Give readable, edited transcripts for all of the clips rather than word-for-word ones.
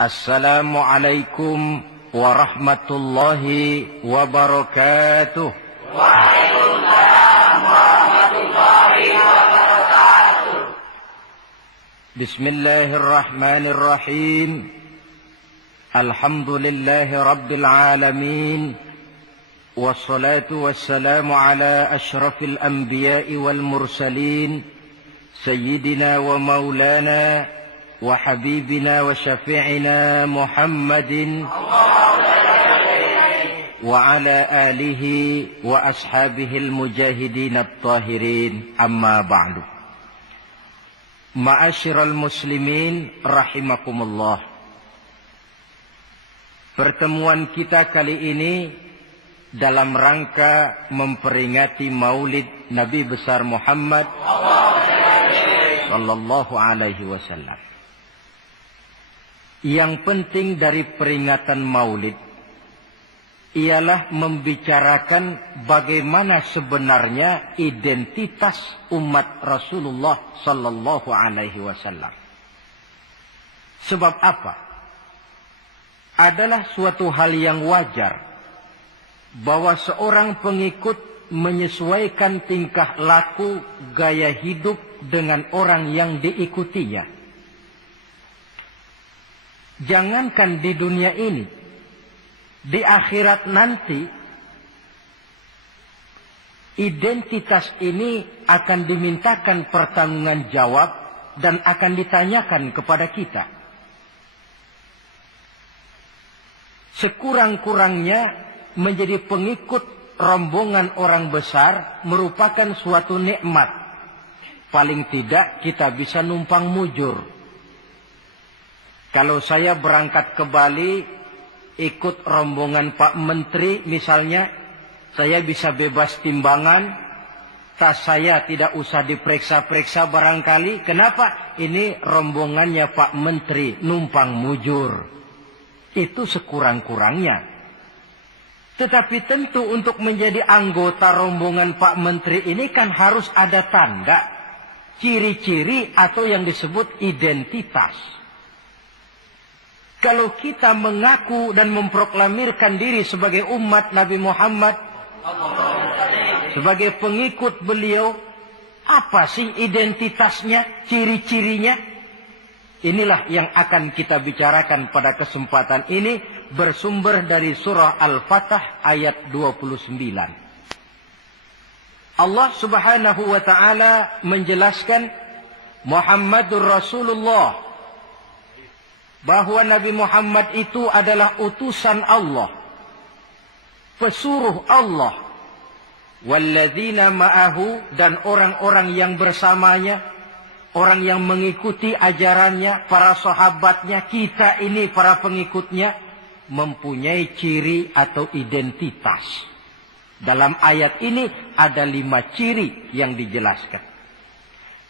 Assalamualaikum warahmatullahi wabarakatuh. Waalaikumsalam warahmatullahi wabarakatuh. Bismillahirrahmanirrahim. Alhamdulillahi rabbil alamin. Wassalatu wassalamu ala ashrafil anbiya'i wal mursalin. Sayyidina wa maulana wa habibina wa syafi'ina Muhammadin wa ala alihi wa ashabihil mujahidin at-tahirin, amma ba'du. Ma'asyiral muslimin rahimakumullah. Pertemuan kita kali ini dalam rangka memperingati Maulid Nabi besar Muhammad sallallahu alaihi wasallam. Yang penting dari peringatan Maulid ialah membicarakan bagaimana sebenarnya identitas umat Rasulullah sallallahu alaihi wasallam. Sebab apa? Adalah suatu hal yang wajar bahwa seorang pengikut menyesuaikan tingkah laku, gaya hidup dengan orang yang diikutinya. Jangankan di dunia ini, di akhirat nanti, identitas ini akan dimintakan pertanggungan jawab dan akan ditanyakan kepada kita. Sekurang-kurangnya menjadi pengikut rombongan orang besar merupakan suatu nikmat. Paling tidak kita bisa numpang mujur. Kalau saya berangkat ke Bali, ikut rombongan Pak Menteri misalnya, saya bisa bebas timbangan, tas saya tidak usah diperiksa-periksa barangkali. Kenapa? Ini rombongannya Pak Menteri, numpang mujur. Itu sekurang-kurangnya. Tetapi tentu untuk menjadi anggota rombongan Pak Menteri ini kan harus ada tanda, ciri-ciri atau yang disebut identitas. Kalau kita mengaku dan memproklamirkan diri sebagai umat Nabi Muhammad, sebagai pengikut beliau, apa sih identitasnya, ciri-cirinya? Inilah yang akan kita bicarakan pada kesempatan ini, bersumber dari surah Al-Fatah ayat 29. Allah Subhanahu wa taala menjelaskan Muhammadur Rasulullah, bahwa Nabi Muhammad itu adalah utusan Allah, pesuruh Allah. Walladzina ma'ahu, dan orang-orang yang bersamanya, orang yang mengikuti ajarannya, para sahabatnya, kita ini para pengikutnya, mempunyai ciri atau identitas. Dalam ayat ini ada 5 ciri yang dijelaskan.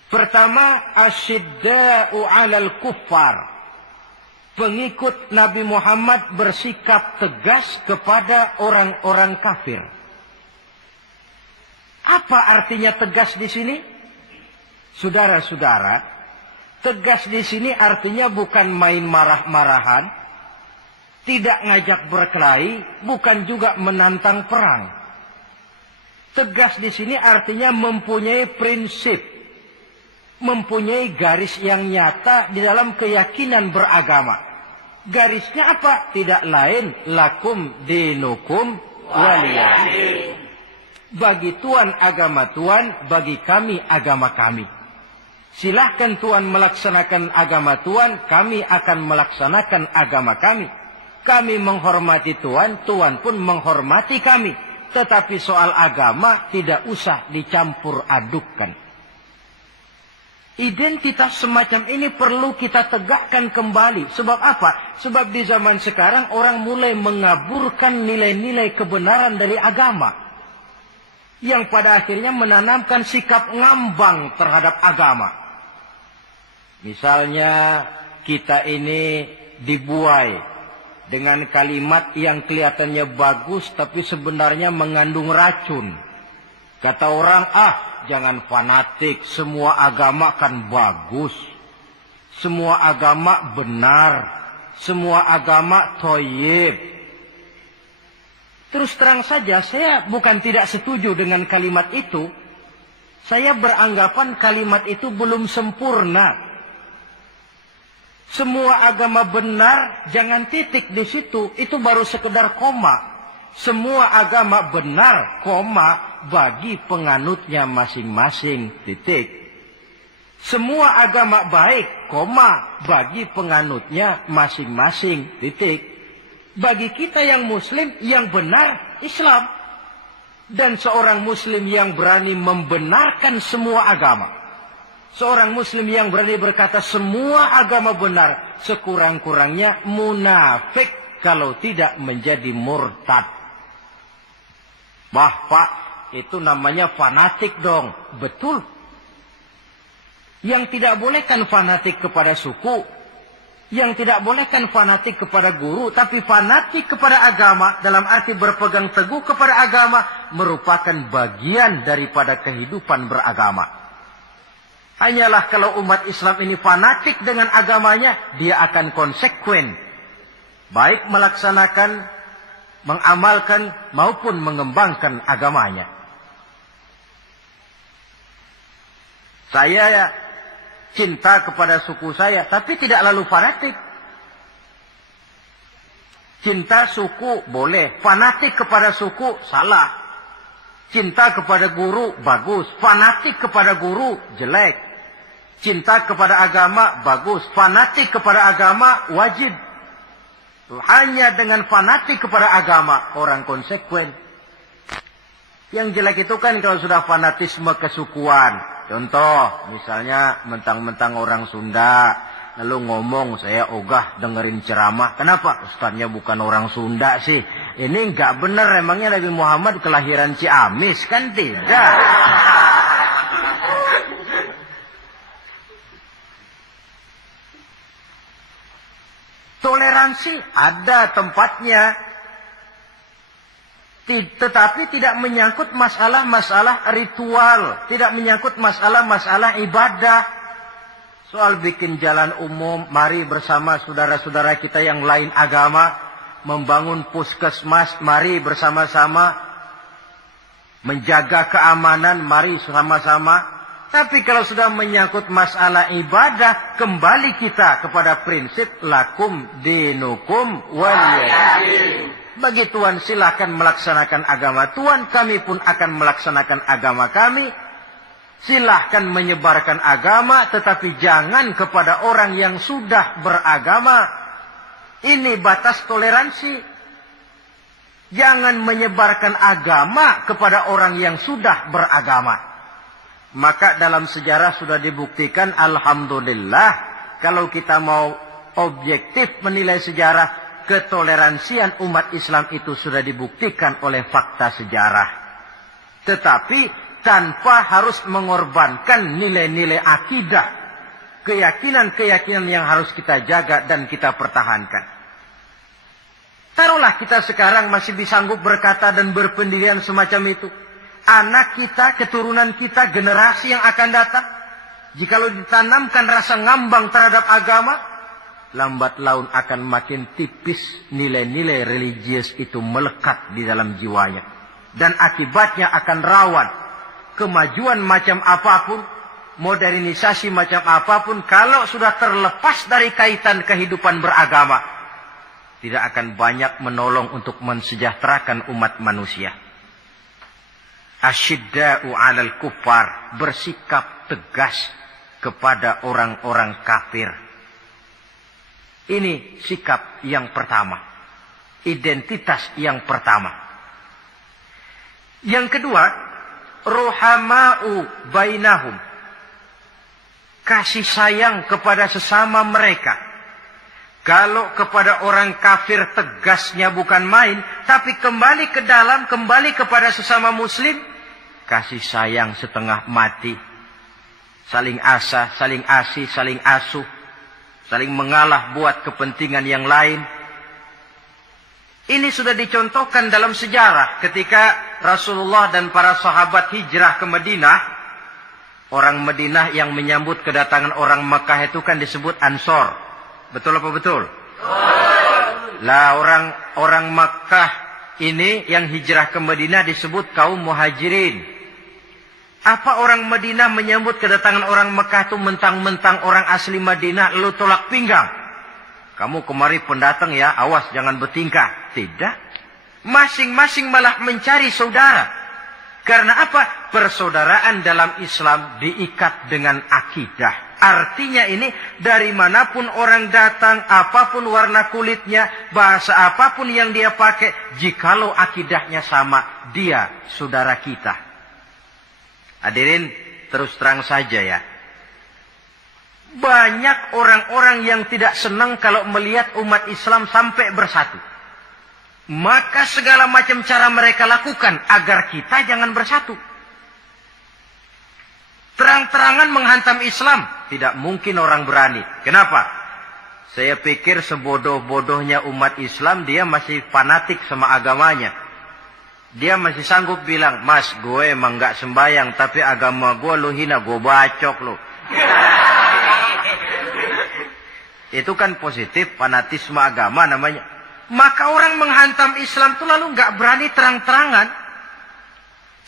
Pertama, asyidda'u 'alal kuffar. Pengikut Nabi Muhammad bersikap tegas kepada orang-orang kafir. Apa artinya tegas di sini? Saudara-saudara, tegas di sini artinya bukan main marah-marahan, tidak ngajak berkelahi, bukan juga menantang perang. Tegas di sini artinya mempunyai prinsip, mempunyai garis yang nyata di dalam keyakinan beragama. Garisnya apa? Tidak lain, lakum dinukum waliyadin. Bagi Tuhan agama Tuhan, bagi kami agama kami. Silahkan Tuhan melaksanakan agama Tuhan, kami akan melaksanakan agama kami. Kami menghormati Tuhan, Tuhan pun menghormati kami. Tetapi soal agama tidak usah dicampur adukkan. Identitas semacam ini perlu kita tegakkan kembali. Sebab apa? Sebab di zaman sekarang orang mulai mengaburkan nilai-nilai kebenaran dari agama, yang pada akhirnya menanamkan sikap ngambang terhadap agama. Misalnya kita ini dibuai dengan kalimat yang kelihatannya bagus tapi sebenarnya mengandung racun. Kata orang, jangan fanatik, semua agama kan bagus. Semua agama benar. semua agama thayyib. Terus terang saja, saya bukan tidak setuju dengan kalimat itu. Saya beranggapan kalimat itu belum sempurna. Semua agama benar, jangan titik di situ. Itu baru sekedar koma. Semua agama benar, koma, bagi penganutnya masing-masing, titik. Semua agama baik, koma, bagi penganutnya masing-masing, titik. Bagi kita yang muslim, yang benar, Islam. Dan seorang muslim yang berani membenarkan semua agama. Seorang muslim yang berani berkata semua agama benar, sekurang-kurangnya munafik kalau tidak menjadi murtad. Wah Pak, itu namanya fanatik dong. Betul. Yang tidak boleh kan fanatik kepada suku. Yang tidak boleh kan fanatik kepada guru. Tapi fanatik kepada agama, dalam arti berpegang teguh kepada agama, merupakan bagian daripada kehidupan beragama. Hanyalah kalau umat Islam ini fanatik dengan agamanya, dia akan konsekuen. Baik melaksanakan, mengamalkan, maupun mengembangkan agamanya. Saya cinta kepada suku saya, tapi tidak lalu fanatik. Cinta suku boleh, fanatik kepada suku salah. Cinta kepada guru bagus, fanatik kepada guru jelek. Cinta kepada agama bagus, fanatik kepada agama wajib. Hanya dengan fanatik kepada agama orang konsekuen. Yang jelek itu kan kalau sudah fanatisme kesukuan. Contoh, misalnya mentang-mentang orang Sunda, lalu ngomong, saya ogah dengerin ceramah. Kenapa? Ustadznya bukan orang Sunda sih. Ini enggak benar, emangnya Nabi Muhammad kelahiran Ciamis? Kan tidak. Toleransi ada tempatnya. Tetapi tidak menyangkut masalah-masalah ritual. Tidak menyangkut masalah-masalah ibadah. Soal bikin jalan umum, mari bersama saudara-saudara kita yang lain agama. Membangun puskesmas, mari bersama-sama. Menjaga keamanan, mari sama-sama. Tapi kalau sudah menyangkut masalah ibadah, kembali kita kepada prinsip lakum dinukum waliyadin. Bagi Tuhan silakan melaksanakan agama Tuhan, kami pun akan melaksanakan agama kami. Silahkan menyebarkan agama, tetapi jangan kepada orang yang sudah beragama. Ini batas toleransi. Jangan menyebarkan agama kepada orang yang sudah beragama. Maka dalam sejarah sudah dibuktikan, alhamdulillah, kalau kita mau objektif menilai sejarah, ketoleransian umat Islam itu sudah dibuktikan oleh fakta sejarah. Tetapi tanpa harus mengorbankan nilai-nilai akidah, keyakinan-keyakinan yang harus kita jaga dan kita pertahankan. Taruhlah kita sekarang masih sanggup berkata dan berpendirian semacam itu. Anak kita, keturunan kita, generasi yang akan datang, jikalau ditanamkan rasa ngambang terhadap agama, lambat laun akan makin tipis nilai-nilai religius itu melekat di dalam jiwanya. Dan akibatnya akan rawan. Kemajuan macam apapun, modernisasi macam apapun, kalau sudah terlepas dari kaitan kehidupan beragama, tidak akan banyak menolong untuk mensejahterakan umat manusia. Asyidda'u 'alal kuffar, bersikap tegas kepada orang-orang kafir. Ini sikap yang pertama. Identitas yang pertama. Yang kedua, ruhama'u bainahum. Kasih sayang kepada sesama mereka. Kalau kepada orang kafir tegasnya bukan main, tapi kembali ke dalam, kembali kepada sesama muslim, kasih sayang setengah mati. Saling asah, saling asih, saling asuh. Saling mengalah buat kepentingan yang lain. Ini sudah dicontohkan dalam sejarah. Ketika Rasulullah dan para sahabat hijrah ke Madinah. Orang Madinah yang menyambut kedatangan orang Mekah itu kan disebut Ansor. Betul apa betul? Lah orang Makkah ini yang hijrah ke Madinah disebut kaum muhajirin. Apa orang Madinah menyambut kedatangan orang Mekah itu mentang-mentang orang asli Madinah lalu tolak pinggang? Kamu kemari pendatang ya, awas jangan bertingkah. Tidak. Masing-masing malah mencari saudara. Karena apa? Persaudaraan dalam Islam diikat dengan akidah. Artinya ini dari manapun orang datang, apapun warna kulitnya, bahasa apapun yang dia pakai, jikalau akidahnya sama, dia saudara kita. Hadirin, terus terang saja ya. Banyak orang-orang yang tidak senang kalau melihat umat Islam sampai bersatu. Maka segala macam cara mereka lakukan agar kita jangan bersatu. Terang-terangan menghantam Islam. Tidak mungkin orang berani. Kenapa? Saya pikir sebodoh-bodohnya umat Islam, dia masih fanatik sama agamanya. Dia masih sanggup bilang, Mas, gue emang gak sembayang, tapi agama gue lu hina, gue bacok lu. Itu kan positif, fanatisme agama namanya. Maka orang menghantam Islam itu lalu gak berani terang-terangan.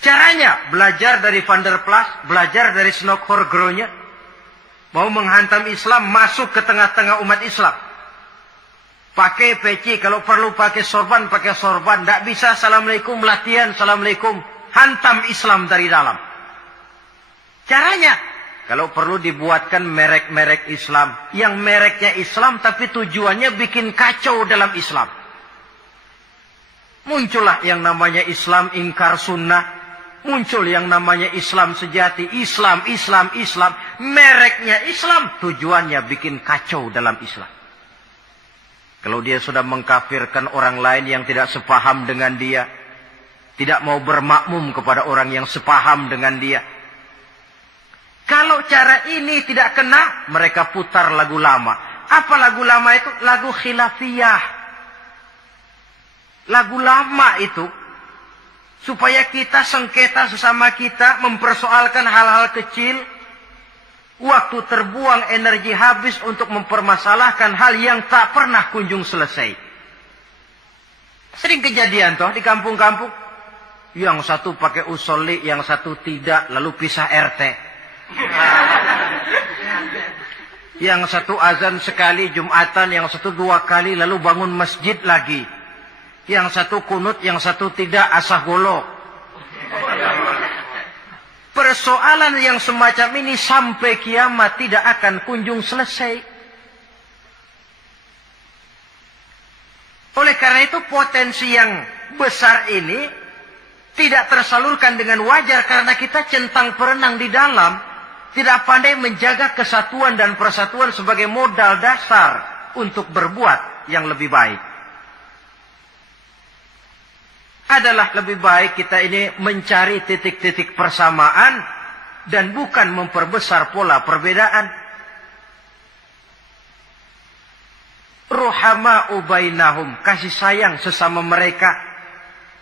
Caranya, belajar dari Van der Plas, belajar dari Snokhorgronya. Mau menghantam Islam, masuk ke tengah-tengah umat Islam. Pakai peci, kalau perlu pakai sorban, pakai sorban. Tidak bisa, Assalamualaikum, latihan, Assalamualaikum. Hantam Islam dari dalam. Caranya, kalau perlu dibuatkan merek-merek Islam. Yang mereknya Islam, tapi tujuannya bikin kacau dalam Islam. Muncullah yang namanya Islam ingkar sunnah. Muncul yang namanya Islam sejati. Islam. Mereknya Islam. Tujuannya bikin kacau dalam Islam. Kalau dia sudah mengkafirkan orang lain yang tidak sepaham dengan dia. Tidak mau bermakmum kepada orang yang sepaham dengan dia. Kalau cara ini tidak kena, mereka putar lagu lama. Apa lagu lama itu? Lagu khilafiyah. Lagu lama itu. Supaya kita sengketa sesama kita, mempersoalkan hal-hal kecil. Waktu terbuang, energi habis untuk mempermasalahkan hal yang tak pernah kunjung selesai. Sering kejadian toh di kampung-kampung. Yang satu pakai usolli, yang satu tidak, lalu pisah RT. Yang satu azan sekali Jumatan, yang satu 2 kali, lalu bangun masjid lagi. Yang satu kunut, yang satu tidak, asah golok. Persoalan yang semacam ini sampai kiamat tidak akan kunjung selesai. Oleh karena itu potensi yang besar ini tidak tersalurkan dengan wajar karena kita centang perenang di dalam. Tidak pandai menjaga kesatuan dan persatuan sebagai modal dasar untuk berbuat yang lebih baik. Adalah lebih baik kita ini mencari titik-titik persamaan dan bukan memperbesar pola perbedaan. Ruhama'u bainahum, kasih sayang sesama mereka.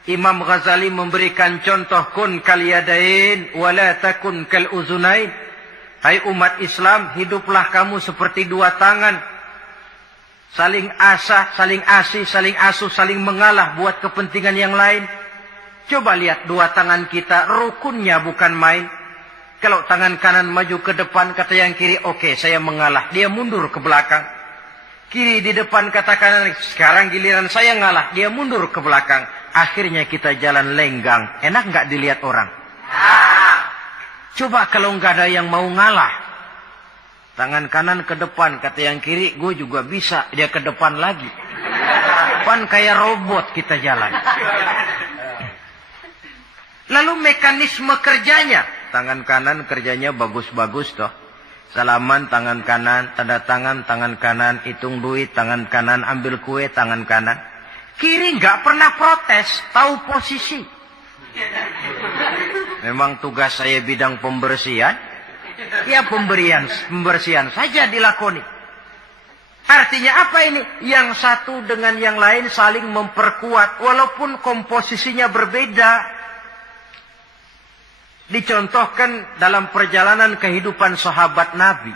Imam Ghazali memberikan contoh kun kal yadain wala takun kal uzunain. Hai umat Islam, hiduplah kamu seperti 2 tangan. Saling asah, saling asih, saling asuh, saling mengalah buat kepentingan yang lain. Coba lihat 2 tangan kita, rukunnya bukan main. Kalau tangan kanan maju ke depan, kata yang kiri, oke, saya mengalah. Dia mundur ke belakang. Kiri di depan, kata kanan, sekarang giliran saya ngalah. Dia mundur ke belakang. Akhirnya kita jalan lenggang. Enak nggak dilihat orang? Coba kalau nggak ada yang mau ngalah. Tangan kanan ke depan, kata yang kiri, gue juga bisa. Dia ke depan lagi. Pan kayak robot kita jalan. Lalu mekanisme kerjanya. Tangan kanan kerjanya bagus-bagus toh. Salaman tangan kanan, tanda tangan tangan kanan, hitung duit tangan kanan, ambil kue tangan kanan. Kiri nggak pernah protes, tahu posisi. Memang tugas saya bidang pembersihan. Ya pembersihan saja dilakoni. Artinya apa ini? Yang satu dengan yang lain saling memperkuat. Walaupun komposisinya berbeda. Dicontohkan dalam perjalanan kehidupan sahabat Nabi.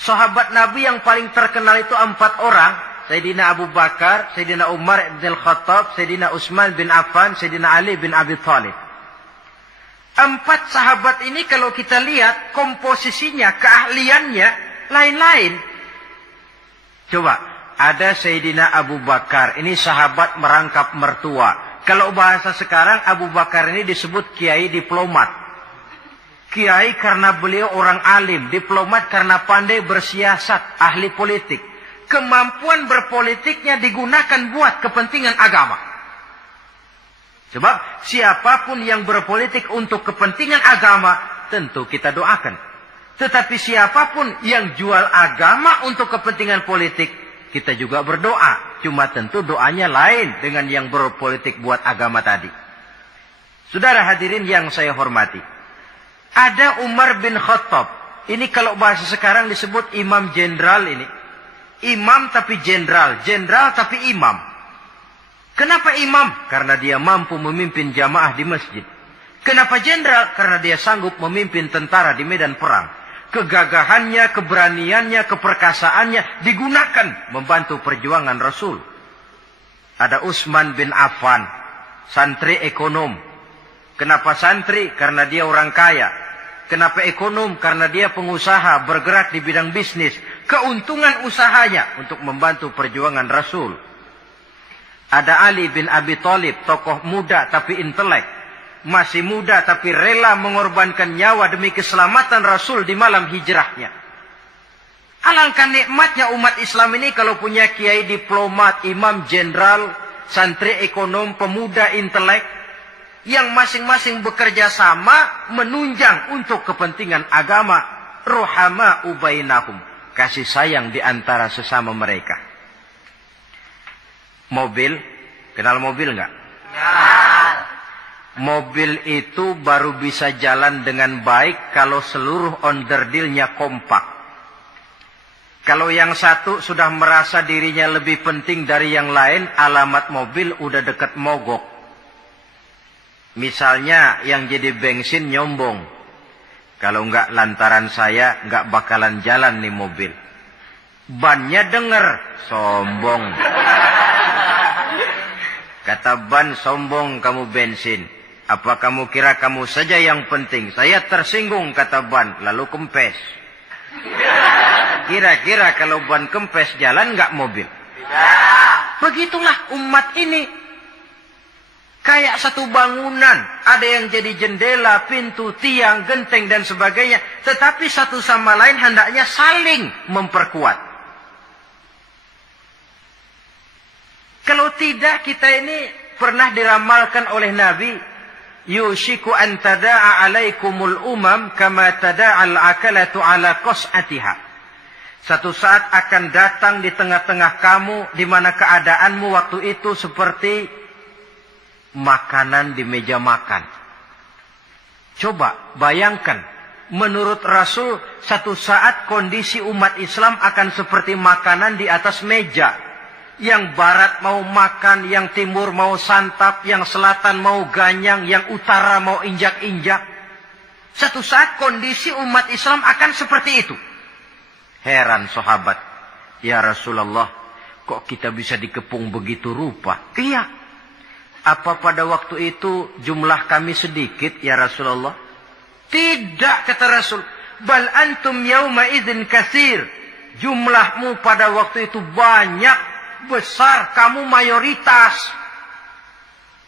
Sahabat Nabi yang paling terkenal itu 4 orang. Sayyidina Abu Bakar, Sayyidina Umar bin Khattab, Sayyidina Utsman bin Affan, Sayyidina Ali bin Abi Thalib. 4 sahabat ini kalau kita lihat komposisinya, keahliannya lain-lain. Coba, ada Sayyidina Abu Bakar, ini sahabat merangkap mertua. Kalau bahasa sekarang Abu Bakar ini disebut kiai diplomat. Kiai karena beliau orang alim, diplomat karena pandai bersiasat, ahli politik. Kemampuan berpolitiknya digunakan buat kepentingan agama. Sebab siapapun yang berpolitik untuk kepentingan agama, tentu kita doakan. Tetapi siapapun yang jual agama untuk kepentingan politik, kita juga berdoa. Cuma tentu doanya lain dengan yang berpolitik buat agama tadi. Saudara hadirin yang saya hormati. Ada Umar bin Khattab. Ini kalau bahasa sekarang disebut imam jenderal ini. Imam tapi jenderal, jenderal tapi imam. Kenapa imam? Karena dia mampu memimpin jamaah di masjid. Kenapa jenderal? Karena dia sanggup memimpin tentara di medan perang. Kegagahannya, keberaniannya, keperkasaannya digunakan membantu perjuangan Rasul. Ada Utsman bin Affan, santri ekonom. Kenapa santri? Karena dia orang kaya. Kenapa ekonom? Karena dia pengusaha bergerak di bidang bisnis. Keuntungan usahanya untuk membantu perjuangan Rasul. Ada Ali bin Abi Thalib, tokoh muda tapi intelek. Masih muda tapi rela mengorbankan nyawa demi keselamatan Rasul di malam hijrahnya. Alangkah nikmatnya umat Islam ini kalau punya kiai diplomat, imam jenderal, santri ekonom, pemuda intelek. Yang masing-masing bekerja sama menunjang untuk kepentingan agama. Ruhama ubainahum. Kasih sayang di antara sesama mereka. Mobil, kenal mobil enggak? Mobil itu baru bisa jalan dengan baik kalau seluruh onderdilnya kompak. Kalau yang satu sudah merasa dirinya lebih penting dari yang lain, alamat mobil udah dekat mogok. Misalnya yang jadi bensin nyombong. Kalau enggak lantaran saya, enggak bakalan jalan nih mobil. Bannya denger, sombong. Kata ban, sombong kamu bensin. Apa kamu kira kamu saja yang penting? Saya tersinggung, kata ban, lalu kempes. Kira-kira kalau ban kempes jalan enggak mobil? Begitulah umat ini. Kayak satu bangunan, ada yang jadi jendela, pintu, tiang, genteng dan sebagainya. Tetapi satu sama lain hendaknya saling memperkuat. Kalau tidak, kita ini pernah diramalkan oleh Nabi, yushiku an tada'a alaikumul umam kama tada'al akalatu ala qas'atiha. Satu saat akan datang di tengah-tengah kamu di mana keadaanmu waktu itu seperti makanan di meja makan. Coba bayangkan, menurut Rasul satu saat kondisi umat Islam akan seperti makanan di atas meja. Yang barat mau makan, yang timur mau santap, yang selatan mau ganyang, yang utara mau injak-injak. Satu saat kondisi umat Islam akan seperti itu. Heran sahabat, ya Rasulullah, kok kita bisa dikepung begitu rupa? Iya. Apa pada waktu itu jumlah kami sedikit ya Rasulullah? Tidak, kata Rasul. Bal antum yauma idzin katsir. Jumlahmu pada waktu itu banyak, besar, kamu mayoritas.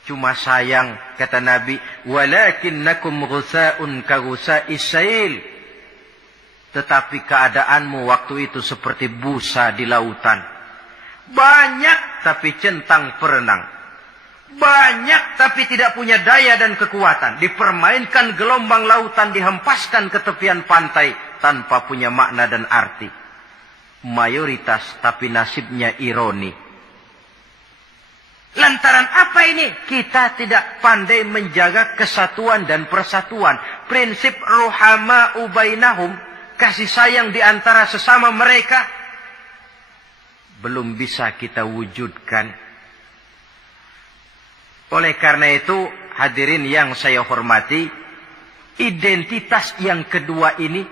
Cuma sayang, kata Nabi, walakinnakum ghusaa'un ka ghusaa'is sail. Tetapi keadaanmu waktu itu seperti busa di lautan. Banyak tapi centang perenang. Banyak tapi tidak punya daya dan kekuatan. Dipermainkan gelombang lautan, dihempaskan ke tepian pantai tanpa punya makna dan arti. Mayoritas tapi nasibnya ironi. Lantaran apa ini? Kita tidak pandai menjaga kesatuan dan persatuan. Prinsip ruhama ubainahum, kasih sayang di antara sesama mereka, belum bisa kita wujudkan. Oleh karena itu, hadirin yang saya hormati, identitas yang kedua ini,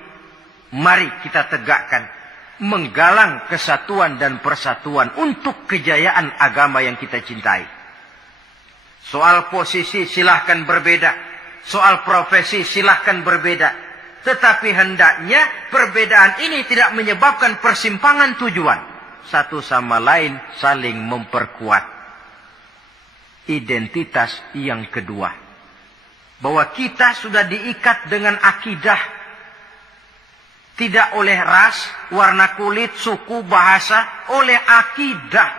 mari kita tegakkan. menggalang kesatuan dan persatuan untuk kejayaan agama yang kita cintai. Soal posisi silahkan berbeda, soal profesi silahkan berbeda, tetapi hendaknya perbedaan ini tidak menyebabkan persimpangan tujuan. Satu sama lain saling memperkuat. Identitas yang kedua, bahwa kita sudah diikat dengan akidah, tidak oleh ras, warna kulit, suku, bahasa, oleh akidah.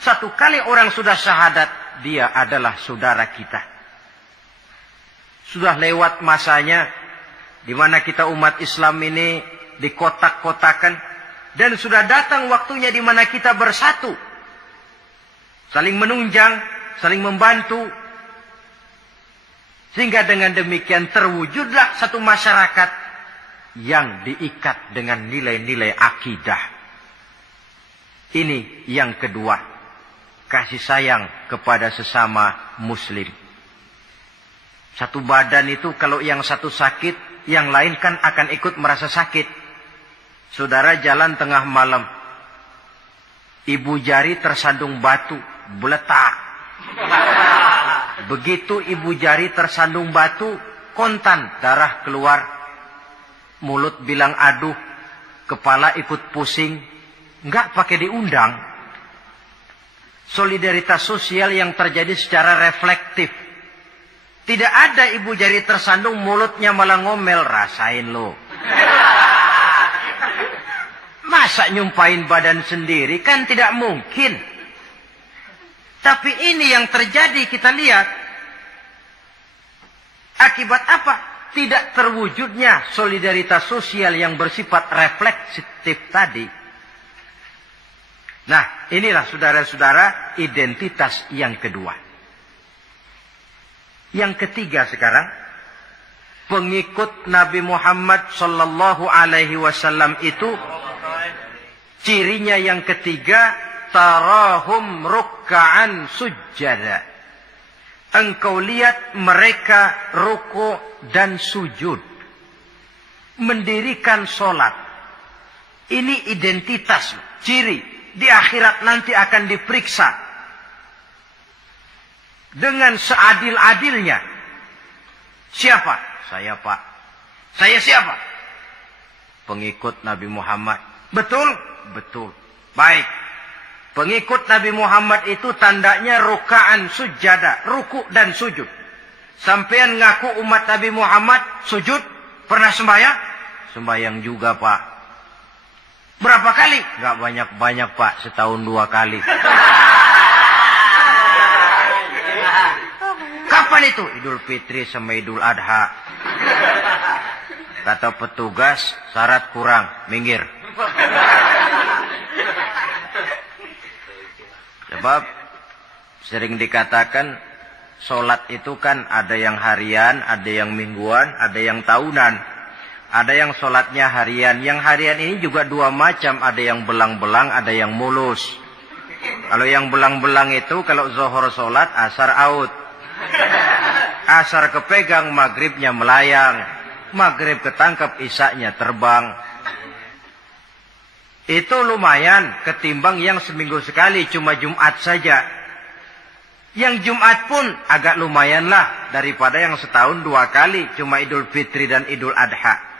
Satu kali orang sudah syahadat, dia adalah saudara kita. Sudah lewat masanya di mana kita umat Islam ini dikotak-kotakan, dan sudah datang waktunya di mana kita bersatu, saling menunjang, saling membantu, sehingga dengan demikian terwujudlah satu masyarakat yang diikat dengan nilai-nilai akidah. Ini yang kedua, kasih sayang kepada sesama muslim. Satu badan itu kalau yang satu sakit, yang lain kan akan ikut merasa sakit. Saudara jalan tengah malam, ibu jari tersandung batu, beletak. Begitu ibu jari tersandung batu, kontan, darah keluar. Mulut bilang aduh, kepala ikut pusing. Enggak pakai diundang. Solidaritas sosial yang terjadi secara reflektif. Tidak ada ibu jari tersandung, mulutnya malah ngomel, rasain lo. Masa nyumpain badan sendiri, kan tidak mungkin. Tapi ini yang terjadi, kita lihat. Akibat apa? Tidak terwujudnya solidaritas sosial yang bersifat refleksif tadi. Nah, inilah saudara-saudara identitas yang kedua. Yang ketiga sekarang, pengikut Nabi Muhammad sallallahu alaihi wasallam itu cirinya yang ketiga, tarahum rukka'an sujjada. Engkau lihat mereka ruku dan sujud, mendirikan solat. Ini identitas, ciri. Di akhirat nanti akan diperiksa dengan seadil-adilnya. Siapa? Saya, Pak. Saya siapa? Pengikut Nabi Muhammad. Betul? Betul. Baik. Pengikut Nabi Muhammad itu tandanya rukaan sujada, ruku dan sujud. Sampean ngaku umat Nabi Muhammad, sujud? Pernah sembahyang? Sembahyang juga, Pak. Berapa kali? Gak banyak-banyak, Pak. Setahun 2 kali. Kapan itu? Idul Fitri sama Idul Adha. Kata petugas, syarat kurang, minggir. Sebab sering dikatakan sholat itu kan ada yang harian, ada yang mingguan, ada yang tahunan. Ada yang sholatnya harian. Yang harian ini juga 2 macam. Ada yang belang-belang, ada yang mulus. Kalau yang belang-belang itu kalau zuhur sholat, asar out. Asar kepegang, maghribnya melayang. Maghrib ketangkap, isaknya terbang. Itu lumayan ketimbang yang seminggu sekali, cuma Jumat saja. Yang Jumat pun agak lumayan lah daripada yang setahun 2 kali, cuma Idul Fitri dan Idul Adha.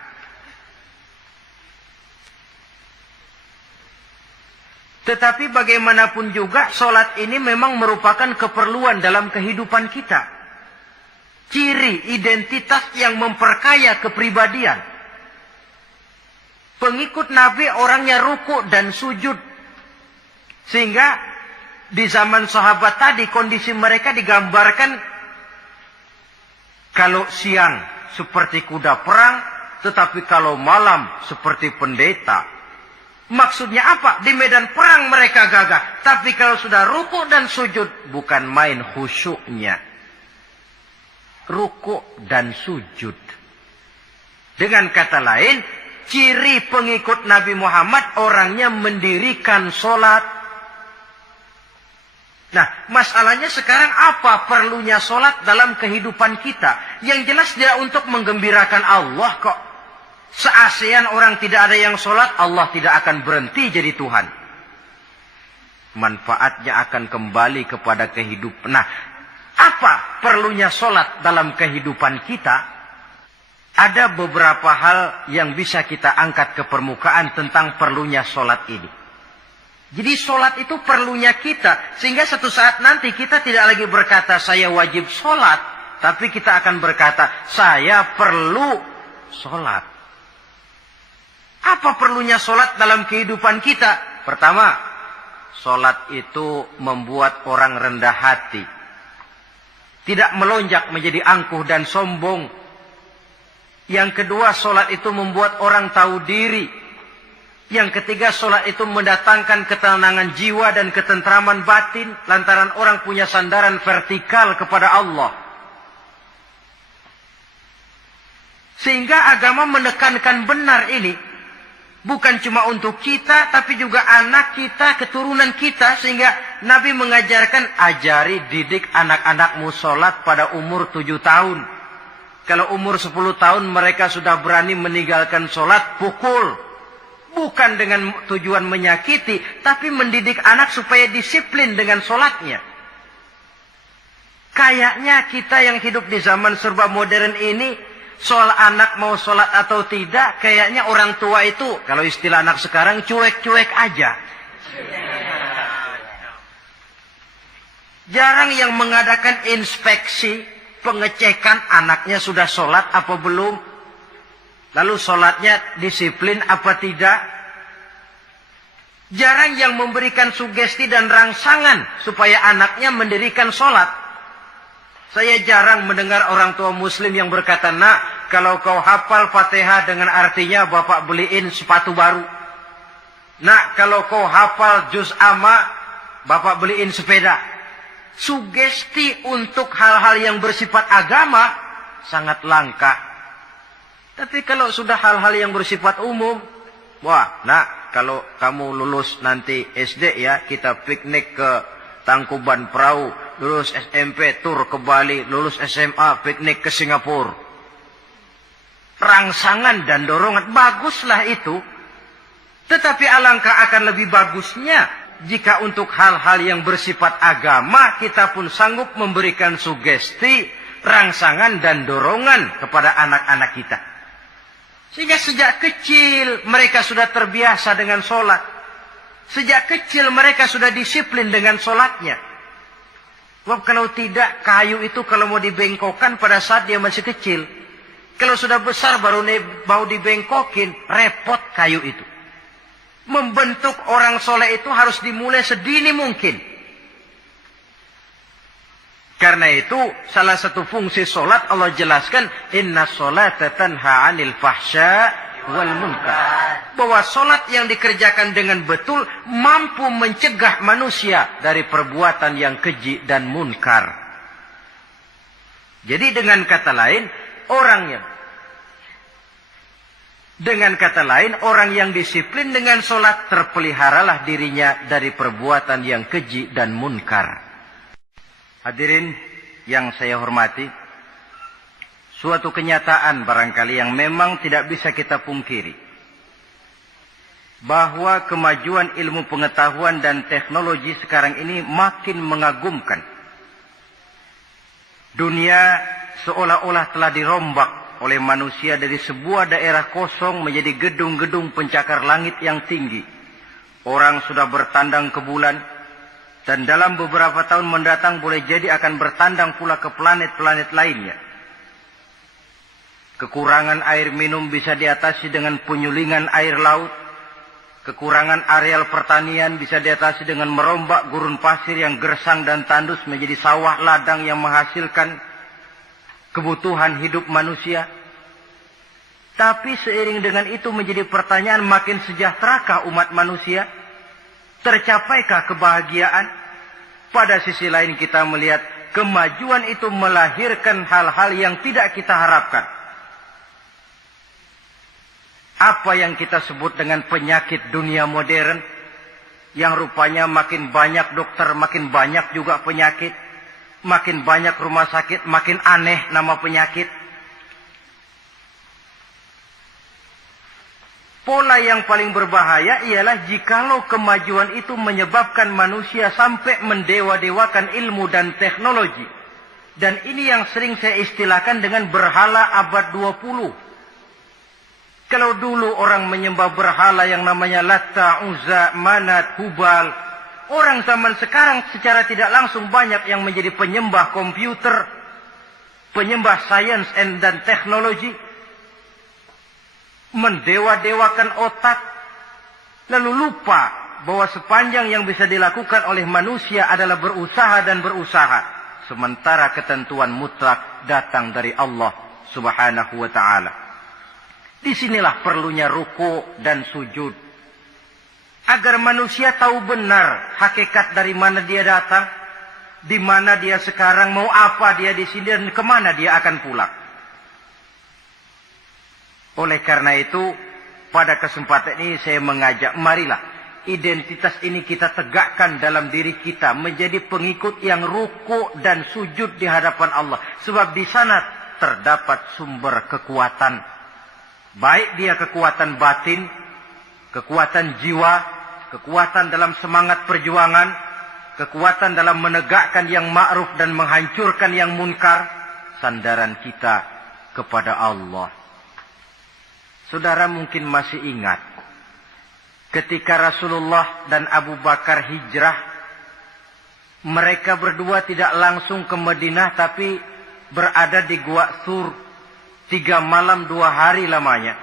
Tetapi bagaimanapun juga, sholat ini memang merupakan keperluan dalam kehidupan kita. Ciri identitas yang memperkaya kepribadian. Pengikut Nabi orangnya ruku dan sujud. Sehingga di zaman sahabat tadi kondisi mereka digambarkan kalau siang seperti kuda perang, tetapi kalau malam seperti pendeta. Maksudnya apa? Di medan perang mereka gagah. Tapi kalau sudah ruku dan sujud, bukan main khusyuknya. Ruku dan sujud. Dengan kata lain, ciri pengikut Nabi Muhammad orangnya mendirikan sholat. Nah, masalahnya sekarang apa perlunya sholat dalam kehidupan kita? Yang jelas dia untuk menggembirakan Allah kok. Se-ASEAN orang tidak ada yang sholat, Allah tidak akan berhenti jadi Tuhan. Manfaatnya akan kembali kepada kehidupan. Nah, apa perlunya sholat dalam kehidupan kita? Ada beberapa hal yang bisa kita angkat ke permukaan tentang perlunya sholat ini. Jadi sholat itu perlunya kita. Sehingga satu saat nanti kita tidak lagi berkata saya wajib sholat. Tapi kita akan berkata saya perlu sholat. Apa perlunya sholat dalam kehidupan kita? Pertama, sholat itu membuat orang rendah hati. Tidak melonjak menjadi angkuh dan sombong. Yang kedua, sholat itu membuat orang tahu diri. Yang ketiga, sholat itu mendatangkan ketenangan jiwa dan ketentraman batin. Lantaran orang punya sandaran vertikal kepada Allah. Sehingga agama menekankan benar ini. Bukan cuma untuk kita, tapi juga anak kita, keturunan kita. Sehingga Nabi mengajarkan, ajari, didik anak-anakmu sholat pada umur 7 tahun. Kalau umur 10 tahun mereka sudah berani meninggalkan sholat, pukul. Bukan dengan tujuan menyakiti, tapi mendidik anak supaya disiplin dengan sholatnya. Kayaknya kita yang hidup di zaman serba modern ini, soal anak mau sholat atau tidak, kayaknya orang tua itu, kalau istilah anak sekarang, cuek-cuek aja. Jarang yang mengadakan inspeksi, pengecekan anaknya sudah sholat apa belum. Lalu sholatnya disiplin apa tidak. Jarang yang memberikan sugesti dan rangsangan supaya anaknya mendirikan sholat. Saya jarang mendengar orang tua muslim yang berkata, nak, kalau kau hafal Fatihah dengan artinya bapak beliin sepatu baru. Nak, kalau kau hafal juz amma, bapak beliin sepeda. Sugesti untuk hal-hal yang bersifat agama sangat langka. Tapi kalau sudah hal-hal yang bersifat umum, wah, nak, kalau kamu lulus nanti SD ya, kita piknik ke Tangkuban Perahu, lulus SMP tur ke Bali, lulus SMA piknik ke Singapura. Rangsangan dan dorongan, baguslah itu. Tetapi alangkah akan lebih bagusnya jika untuk hal-hal yang bersifat agama kita pun sanggup memberikan sugesti, rangsangan dan dorongan kepada anak-anak kita. Sehingga sejak kecil mereka sudah terbiasa dengan sholat. Sejak kecil mereka sudah disiplin dengan sholatnya. Sebab kalau tidak, kayu itu kalau mau dibengkokkan pada saat dia masih kecil. Kalau sudah besar baru mau dibengkokin, repot kayu itu. Membentuk orang soleh itu harus dimulai sedini mungkin. Karena itu salah satu fungsi sholat Allah jelaskan, inna sholata tanha 'anil fahsya wal munkar. Bahwa sholat yang dikerjakan dengan betul mampu mencegah manusia dari perbuatan yang keji dan munkar. Jadi dengan kata lain, orang yang disiplin dengan sholat terpeliharalah dirinya dari perbuatan yang keji dan munkar. Hadirin yang saya hormati, suatu kenyataan barangkali yang memang tidak bisa kita pungkiri, bahwa kemajuan ilmu pengetahuan dan teknologi sekarang ini makin mengagumkan. Dunia seolah-olah telah dirombak oleh manusia dari sebuah daerah kosong menjadi gedung-gedung pencakar langit yang tinggi. Orang sudah bertandang ke bulan, dan dalam beberapa tahun mendatang boleh jadi akan bertandang pula ke planet-planet lainnya. Kekurangan air minum bisa diatasi dengan penyulingan air laut. Kekurangan areal pertanian bisa diatasi dengan merombak gurun pasir yang gersang dan tandus menjadi sawah ladang yang menghasilkan kebutuhan hidup manusia. Tapi seiring dengan itu menjadi pertanyaan, makin sejahterakah umat manusia? Tercapaikah kebahagiaan? Pada sisi lain kita melihat kemajuan itu melahirkan hal-hal yang tidak kita harapkan. Apa yang kita sebut dengan penyakit dunia modern, yang rupanya makin banyak dokter, makin banyak juga penyakit, makin banyak rumah sakit, makin aneh nama penyakit. Pola yang paling berbahaya ialah jikalau kemajuan itu menyebabkan manusia sampai mendewa-dewakan ilmu dan teknologi. Dan ini yang sering saya istilahkan dengan berhala abad 20. Kalau dulu orang menyembah berhala yang namanya Latta, Uzza, Manat, Hubal, orang zaman sekarang secara tidak langsung banyak yang menjadi penyembah komputer, penyembah sains dan teknologi, mendewa-dewakan otak, lalu lupa bahwa sepanjang yang bisa dilakukan oleh manusia adalah berusaha dan berusaha, sementara ketentuan mutlak datang dari Allah Subhanahu wa ta'ala. Disinilah perlunya ruku dan sujud, agar manusia tahu benar hakikat dari mana dia datang, di mana dia sekarang, mau apa dia di sini, dan kemana dia akan pulang. Oleh karena itu, pada kesempatan ini saya mengajak, marilah identitas ini kita tegakkan dalam diri kita, menjadi pengikut yang ruku dan sujud di hadapan Allah. Sebab di sana terdapat sumber kekuatan. Baik dia kekuatan batin, kekuatan jiwa, kekuatan dalam semangat perjuangan, kekuatan dalam menegakkan yang ma'ruf dan menghancurkan yang munkar. Sandaran kita kepada Allah. Saudara mungkin masih ingat ketika Rasulullah dan Abu Bakar hijrah, mereka berdua tidak langsung ke Madinah tapi berada di Gua Thur 3 malam 2 hari lamanya.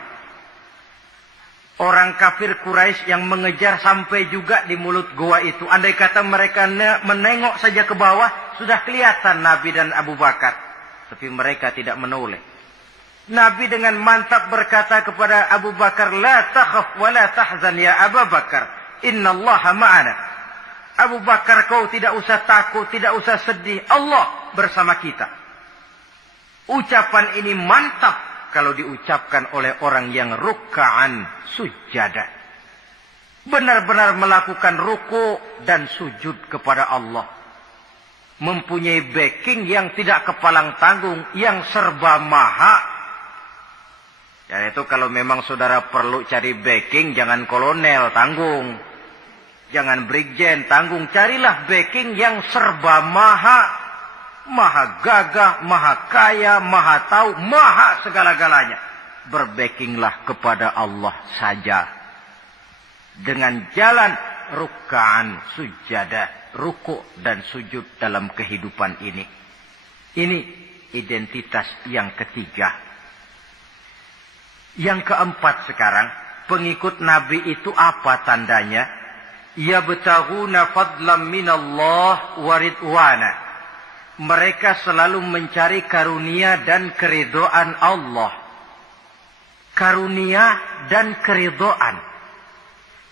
Orang kafir Quraisy yang mengejar sampai juga di mulut gua itu. Andai kata mereka menengok saja ke bawah, sudah kelihatan Nabi dan Abu Bakar. Tapi mereka tidak menoleh. Nabi dengan mantap berkata kepada Abu Bakar, "La takhaf wa la tahzan ya Abu Bakar, innallaha ma'ana." Abu Bakar, kau tidak usah takut, tidak usah sedih, Allah bersama kita. Ucapan ini mantap kalau diucapkan oleh orang yang ruk'an sujada. Benar-benar melakukan ruku dan sujud kepada Allah. Mempunyai backing yang tidak kepalang tanggung, yang serba maha. Ya itu kalau memang saudara perlu cari backing, jangan kolonel, tanggung. Jangan brigjen, tanggung. Carilah backing yang serba maha. Maha gagah, maha kaya, maha tahu, maha segala-galanya. Berbackinglah kepada Allah saja. Dengan jalan ruk'an sujada, ruku dan sujud dalam kehidupan ini. Ini identitas yang ketiga. Yang keempat sekarang, pengikut Nabi itu apa tandanya? Yabtaghuna fadlan minallah wa ridwana. Mereka selalu mencari karunia dan keridhaan Allah. Karunia dan keridhaan.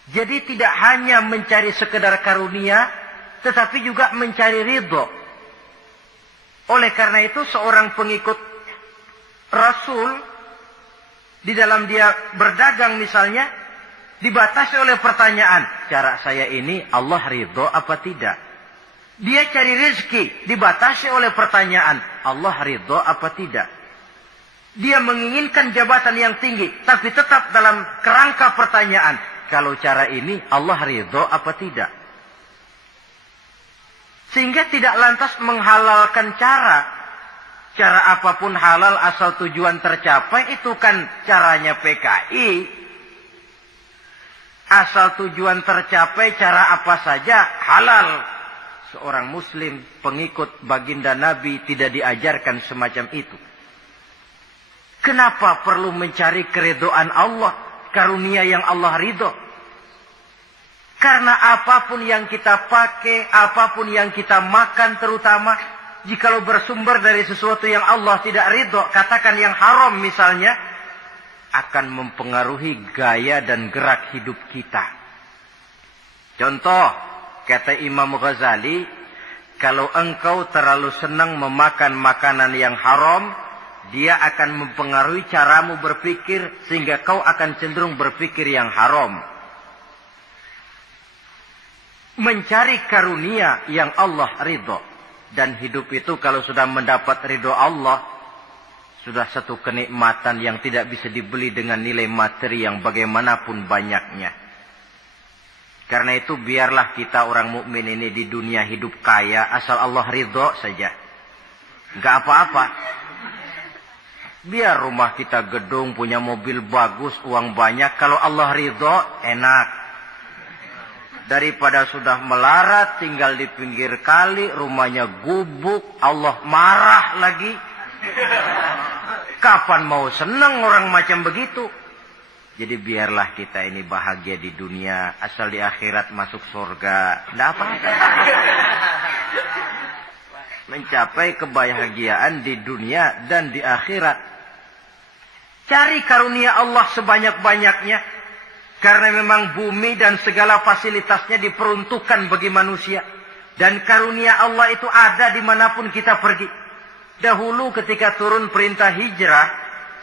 Jadi tidak hanya mencari sekedar karunia, tetapi juga mencari ridho. Oleh karena itu seorang pengikut Rasul, di dalam dia berdagang misalnya, dibatasi oleh pertanyaan, cara saya ini Allah ridho apa tidak? Dia cari rezeki, dibatasi oleh pertanyaan, Allah ridho apa tidak? Dia menginginkan jabatan yang tinggi, tapi tetap dalam kerangka pertanyaan, kalau cara ini Allah ridho apa tidak? Sehingga tidak lantas menghalalkan cara. Cara apapun halal asal tujuan tercapai, itu kan caranya PKI. Asal tujuan tercapai cara apa saja halal. Seorang muslim pengikut baginda Nabi tidak diajarkan semacam itu. Kenapa perlu mencari keridhaan Allah, karunia yang Allah ridho? Karena apapun yang kita pakai, apapun yang kita makan terutama, jikalau bersumber dari sesuatu yang Allah tidak ridho, katakan yang haram misalnya, akan mempengaruhi gaya dan gerak hidup kita. Contoh, kata Imam Ghazali, kalau engkau terlalu senang memakan makanan yang haram, dia akan mempengaruhi caramu berpikir, sehingga kau akan cenderung berpikir yang haram. Mencari karunia yang Allah ridho. Dan hidup itu kalau sudah mendapat ridho Allah, Sudah satu kenikmatan yang tidak bisa dibeli dengan nilai materi yang bagaimanapun banyaknya. Karena itu biarlah kita orang mukmin ini di dunia hidup kaya asal Allah ridho saja. Enggak apa-apa. Biar rumah kita gedung, punya mobil bagus, uang banyak. Kalau Allah ridho, enak. Daripada sudah melarat, tinggal di pinggir kali, rumahnya gubuk, Allah marah lagi. Kapan mau senang orang macam begitu? Jadi biarlah kita ini bahagia di dunia, asal di akhirat masuk surga. Tidak apa-apa. Mencapai kebahagiaan di dunia dan di akhirat. Cari karunia Allah sebanyak-banyaknya. Karena memang bumi dan segala fasilitasnya diperuntukkan bagi manusia. Dan karunia Allah itu ada dimanapun kita pergi. Dahulu ketika turun perintah hijrah,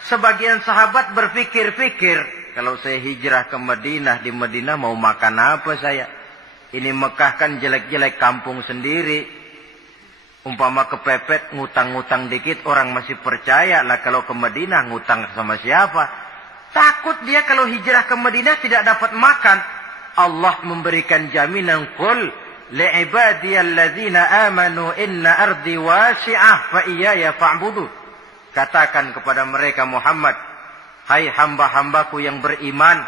sebagian sahabat berpikir-pikir, kalau saya hijrah ke Madinah, di Madinah mau makan apa saya? Ini Mekah kan jelek-jelek, kampung sendiri. Umpama kepepet, ngutang-ngutang dikit, orang masih percaya lah. Kalau ke Madinah, ngutang sama siapa? Takut dia kalau hijrah ke Madinah tidak dapat makan. Allah memberikan jaminan, qul li'ibadiyalladzina amanu inna ardi wasi'ah fa iyaya fa'budu. Katakan kepada mereka Muhammad, hai hamba-hambaku yang beriman,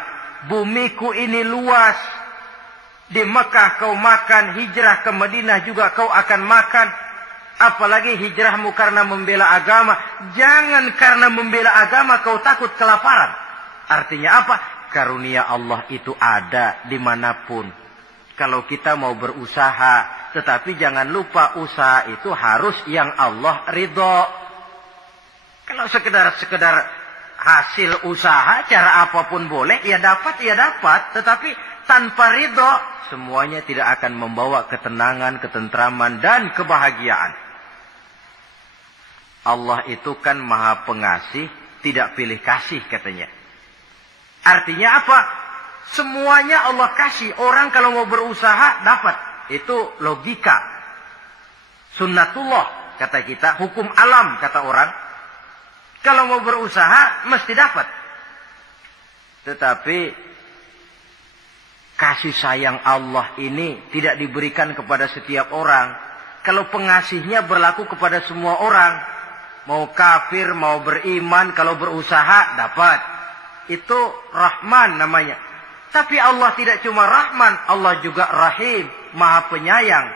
bumiku ini luas. Di Mekah kau makan, hijrah ke Madinah juga kau akan makan. Apalagi hijrahmu karena membela agama. Jangan karena membela agama kau takut kelaparan. Artinya apa? Karunia Allah itu ada dimanapun. Kalau kita mau berusaha, tetapi jangan lupa usaha itu harus yang Allah ridho. Kalau sekedar hasil usaha, cara apapun boleh, ya dapat. Tetapi tanpa ridho, semuanya tidak akan membawa ketenangan, ketentraman, dan kebahagiaan. Allah itu kan maha pengasih, tidak pilih kasih katanya. Artinya apa? Semuanya Allah kasih. Orang kalau mau berusaha, dapat. Itu logika. Sunnatullah, kata kita. Hukum alam, kata orang. Kalau mau berusaha, mesti dapat. Tetapi, kasih sayang Allah ini tidak diberikan kepada setiap orang. Kalau pengasihnya berlaku kepada semua orang. Mau kafir, mau beriman, kalau berusaha, dapat. Itu Rahman namanya. Tapi Allah tidak cuma Rahman, Allah juga Rahim, Maha Penyayang.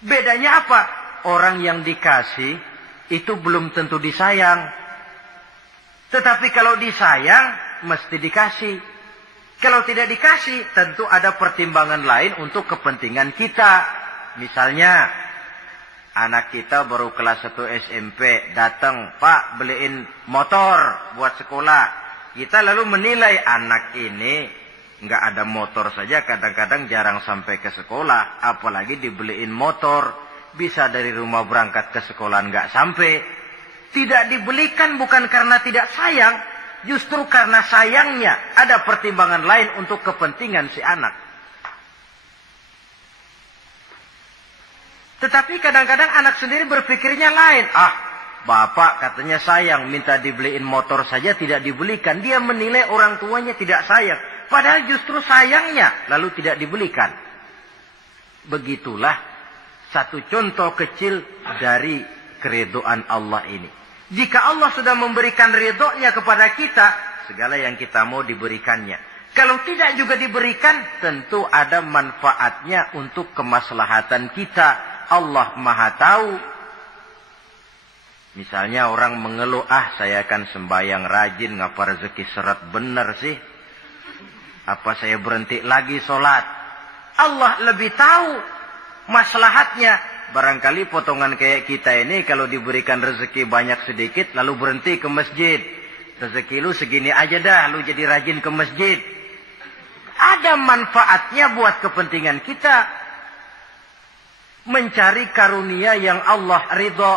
Bedanya apa? Orang yang dikasih itu belum tentu disayang. Tetapi kalau disayang, mesti dikasih. Kalau tidak dikasih, tentu ada pertimbangan lain untuk kepentingan kita. Misalnya, anak kita baru kelas 1 SMP, datang, Pak beliin motor buat sekolah. Kita lalu menilai anak ini nggak ada motor saja, kadang-kadang jarang sampai ke sekolah, apalagi dibeliin motor, bisa dari rumah berangkat ke sekolah nggak sampai. Tidak dibelikan bukan karena tidak sayang, justru karena sayangnya ada pertimbangan lain untuk kepentingan si anak. Tetapi kadang-kadang anak sendiri berpikirnya lain. Bapak katanya sayang, minta dibeliin motor saja tidak dibelikan. Dia menilai orang tuanya tidak sayang. Padahal justru sayangnya lalu tidak dibelikan. Begitulah satu contoh kecil dari keridhaan Allah ini. Jika Allah sudah memberikan ridhonya kepada kita, segala yang kita mau diberikannya. Kalau tidak juga diberikan, tentu ada manfaatnya untuk kemaslahatan kita. Allah Maha Tahu. Misalnya orang mengeluh, saya akan sembahyang rajin, ngapa rezeki seret bener sih? Apa saya berhenti lagi sholat? Allah lebih tahu maslahatnya. Barangkali potongan kayak kita ini kalau diberikan rezeki banyak sedikit, lalu berhenti ke masjid. Rezeki lu segini aja dah, lu jadi rajin ke masjid. Ada manfaatnya buat kepentingan kita. Mencari karunia yang Allah ridho.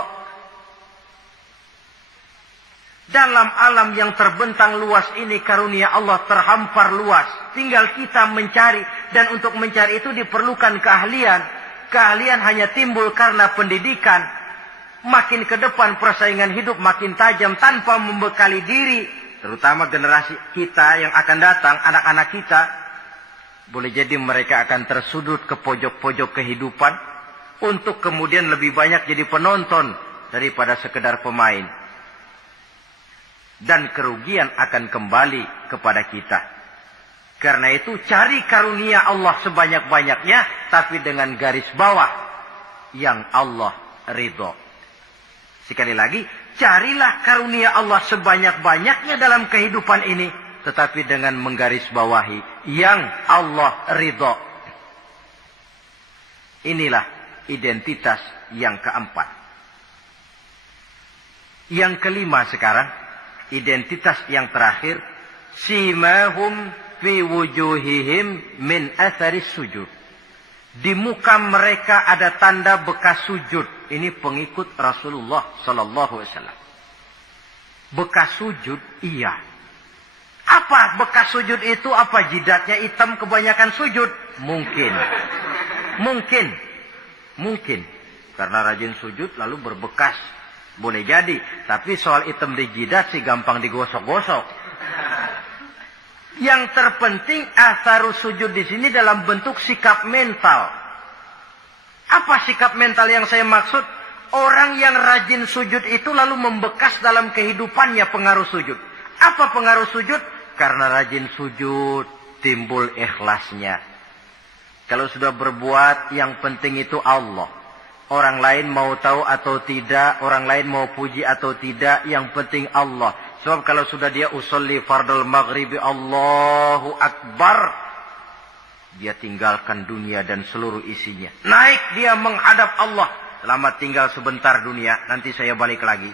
Dalam alam yang terbentang luas ini, karunia Allah terhampar luas. Tinggal kita mencari. Dan untuk mencari itu diperlukan keahlian. Keahlian hanya timbul karena pendidikan. makin ke depan persaingan hidup makin tajam tanpa membekali diri, terutama generasi kita yang akan datang, anak-anak kita, boleh jadi mereka akan tersudut ke pojok-pojok kehidupan untuk kemudian lebih banyak jadi penonton daripada sekedar pemain. Dan kerugian akan kembali kepada kita. Karena itu cari karunia Allah sebanyak-banyaknya, tapi dengan garis bawah yang Allah ridho. Sekali lagi, carilah karunia Allah sebanyak-banyaknya dalam kehidupan ini, tetapi dengan menggarisbawahi yang Allah ridho. Inilah identitas yang keempat. Yang kelima sekarang, identitas yang terakhir, simahum fi wujuhihim min atharis sujud. Di muka mereka ada tanda bekas sujud. Ini pengikut Rasulullah sallallahu alaihi wasallam. Bekas sujud, iya. Apa bekas sujud itu? Apa jidatnya hitam kebanyakan sujud? Mungkin. Karena rajin sujud lalu berbekas. Boleh jadi. Tapi soal hitam di jidat sih gampang digosok-gosok. Yang terpenting atharus sujud di sini dalam bentuk sikap mental. Apa sikap mental yang saya maksud? Orang yang rajin sujud itu lalu membekas dalam kehidupannya pengaruh sujud. Apa pengaruh sujud? Karena rajin sujud timbul ikhlasnya. Kalau sudah berbuat yang penting itu Allah. Orang lain mau tahu atau tidak, orang lain mau puji atau tidak, yang penting Allah. Sebab kalau sudah dia usolli fardal maghribi Allahu Akbar, dia tinggalkan dunia dan seluruh isinya. Naik dia menghadap Allah. Selamat tinggal sebentar dunia, nanti saya balik lagi.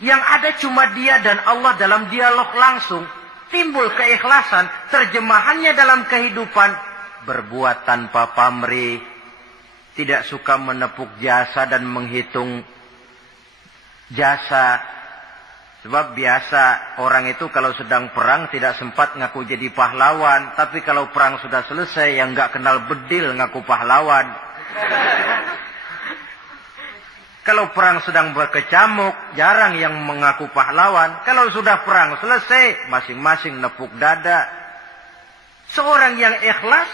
Yang ada cuma dia dan Allah dalam dialog langsung. Timbul keikhlasan, terjemahannya dalam kehidupan. Berbuat tanpa pamrih. Tidak suka menepuk jasa dan menghitung jasa. Sebab biasa orang itu kalau sedang perang tidak sempat ngaku jadi pahlawan. Tapi kalau perang sudah selesai yang nggak kenal bedil ngaku pahlawan. Kalau perang sedang berkecamuk jarang yang mengaku pahlawan. Kalau sudah perang selesai masing-masing nepuk dada. Seorang yang ikhlas,